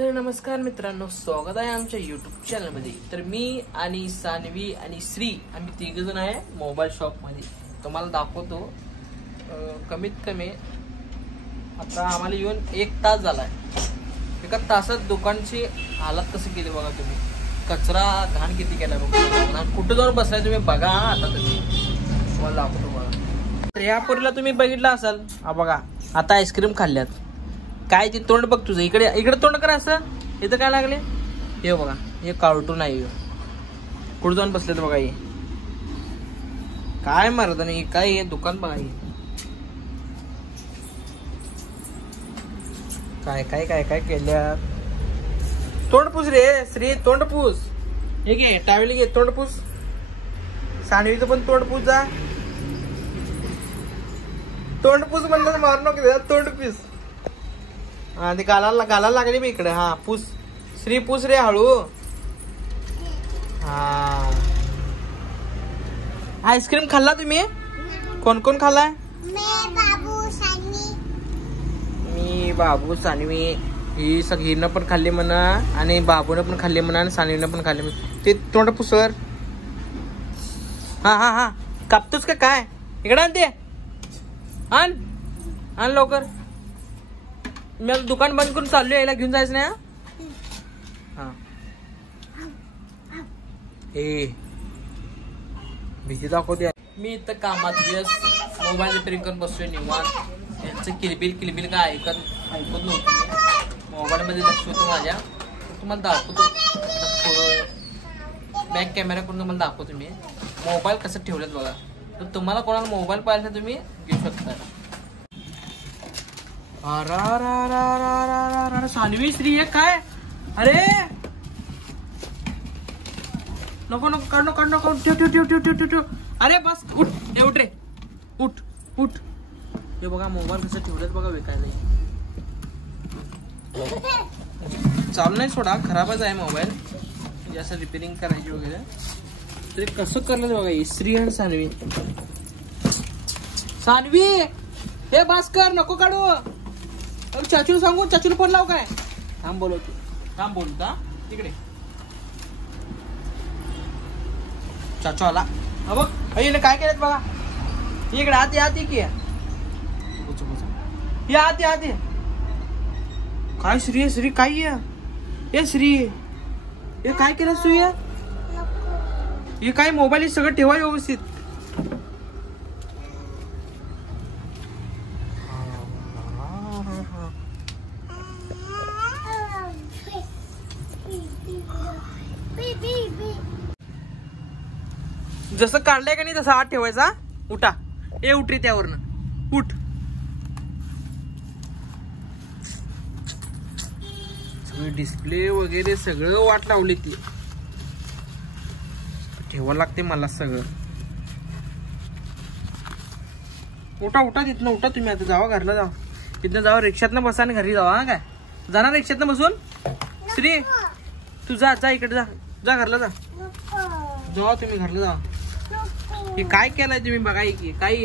तर नमस्कार मित्रांनो, स्वागत आहे आमच्या युट्यूब चॅनलमध्ये। तर मी आणि सानवी आणि श्री आम्ही तिघजण आहे मोबाईल शॉपमध्ये। तुम्हाला दाखवतो। कमीत कमी आता आम्हाला येऊन 1 तास झालाय। एका तासात दुकानची हालत कशी केली बघा तुम्ही। कचरा घाण किती केला बघा। कुठं जाऊन बसलाय तुम्ही बघा। आता तुम्हाला दाखवतो बघा। तर या पोरीला तुम्ही बघितलं असाल, हा बघा आता आईस्क्रीम खाल्ल्यात। काय ते तोंड बघ तुझं, इकडे इकडे तोंड करा असं। इथं काय लागले हे बघा, हे कार्टून आहे। कुठं जाऊन बसले तर बघा, हे काय मारत नाही काय, हे दुकान बघा। हे काय काय काय काय केल्या। तोंड पुस रे श्री, तोंड पुस। हे घे टावेल, घे तोंड पुस। सानवीचं पण तोंड पुस जा। तोंड पुस म्हणलं मारू नको, तोंड पुस। हा ते गालाला लागली मी इकडे। हा पुस श्री, पुस रे हळू। हा आईस्क्रीम खाल्ला तुम्ही? कोण कोण खाल्लाय? मी बाबू सानवी ही सगळीनं पण खाल्ली म्हणा, आणि बाबूनं पण खाल्ली म्हणा, आणि सानवीनं पण खाल्ली म्हणा। ते तोंड पुसर। हा हा हा कापतोस का काय? इकडे आण ते, आण आण लवकर। मी दुकान बंद करून चाललो, यायला घेऊन जायचं नाही। हा ए भीती दाखवते। मी इथं कामात व्यस्त मोबाईल रिपेअरिंग करून बसलोय निवांत। यांचं किलबिल काय ऐकत नव्हतं मी। मोबाईल मध्ये लक्ष होतं माझ्या। तुम्हाला दाखवतो थोडं बॅक कॅमेरा करून तुम्हाला दाखवतो मी मोबाईल कसं ठेवलेत बघा। तर तुम्हाला कोणाला मोबाईल पाहिजे तर तुम्ही घेऊ शकता। सानवी श्री हे काय? अरे नको नको, काढ काढ नको, ठेव ठेव ठेव ठेव ठेव ठेव। अरे बस उठ, हे उठ रे, उठ उठ। हे बघा मोबाईल कसं ठेवलेत बघा विकायला। चालू नाही सोडा, खराबच आहे मोबाईल, म्हणजे असं रिपेअरिंग करायची वगैरे। तरी कसं करलं बघा श्री आणि सानवी। सानवी हे भास्कर नको काढू। चाचूला सांगू, चाचूला फोन लाव काय? थांब बोलवतो, थांब बोलता तिकडे। चाचू आला बघ, काय केलं बघा। इकडे आत आत की या आत आत। काय श्री श्री काय ये श्री, हे काय केलं तू? हे काय मोबाईल सगळं ठेवा व्यवस्थित। जसं काढलंय का नाही तसं आत ठेवायचा। उठा ए उठ रे त्यावरनं, उठ। सगळे डिस्प्ले वगैरे सगळं वाट लावली ती। ठेवायला लागते मला सगळं। उठा उठा तिथनं, उठा तुम्ही आता जावा घरला, जावा तिथनं, जावा रिक्षातनं बसा आणि घरी जावा। काय जाणार रिक्षातनं बसून? श्री तू जा जा इकडे, जा जा घरला, जा जावा तुम्ही घरला जावा। हे काय केलंय तुम्ही बघा की काय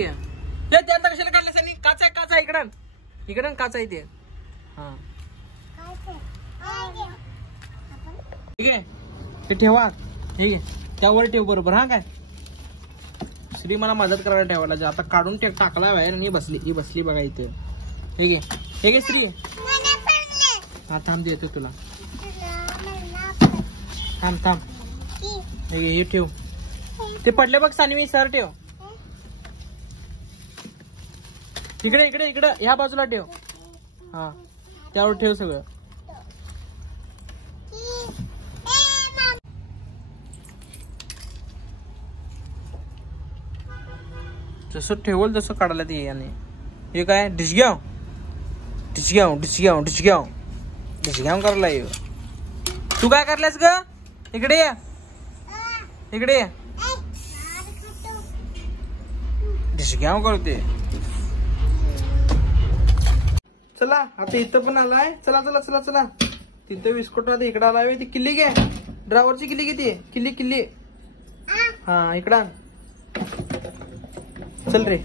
त्यात कशाला काढलं? काच आहे, काच आहे इकडं, इकडं काच आहे ते। हा ठीक आहे, ते ठेवा, हे त्यावर ठेव बरोबर। हा काय श्री मला मदत करायला ठेवायला। आता काढून टाकला बाहेर आणि ही बसली बघा इथे। हे घे श्री, हा थांब देतो तुला, थांब थांब। हे ठेव, ते पडले बघ सानवी, सर ठेव इकडे इकडे इकडे, ह्या बाजूला ठेव। हा त्यावर ठेव सगळं। जसं ठेवल तसं काढायला ते याने। हे काय डिशग्याव डिशग्याव डिशग्याव डिशग्याव डिशग्याव करायला ये। तू काय करलास ग? इकडे ये, इकडे ये, डिशग्याव करते। चला आता इथं पण आलाय। चला चला चला चला, तिथं बिस्कुट इकडे आलाय। ती किल्ली घे, ड्रायव्हरची किल्ली किती? किल्ली किल्ली, हा इकडं चल रे।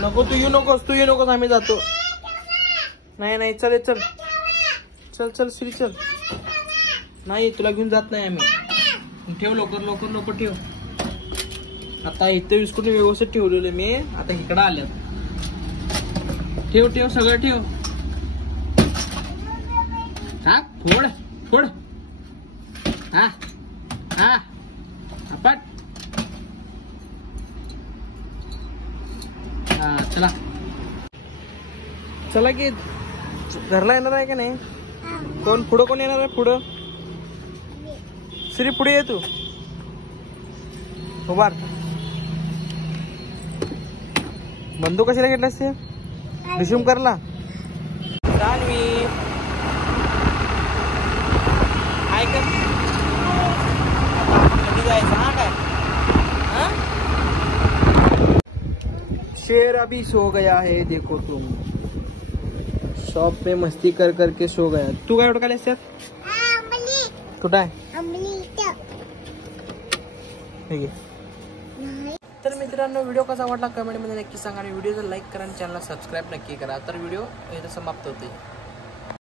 नको तू येऊ नकोस, आम्ही जातो। नाही नाही चल चल चल चल श्री चल. नाही तुला घेऊन जात नाही आम्ही. ठेव लवकर लवकर लवकर ठेव. आता इथे बिस्कुट व्यवस्थित ठेवलेले मी. आता इकडं आल्यात. ठेव ठेव सगळं ठेव. हा फोड फोड. हा हा आपण हा चला चला की घरला येणार आहे का नाही. कोण पुढं कोण येणार आहे. पुढं श्री पुढे ये तू. उभार. बंदूक कशाला घेतलास ते. रिझ्यूम करला. सान्वी हाय कर. कधी जायचं हा काय. शेर अभी सो गया है देखो तुम. शॉप पे मस्ती कर करके सो गया. तू काय उठकाले त्यात. कुठं आहे. तर मित्रांनो व्हिडिओ कसा वाटला कमेंटमध्ये नक्की सांगा आणि व्हिडिओचा लाईक करा आणि चॅनलला सबस्क्राईब नक्की करा. तर व्हिडिओ इथं समाप्त होते.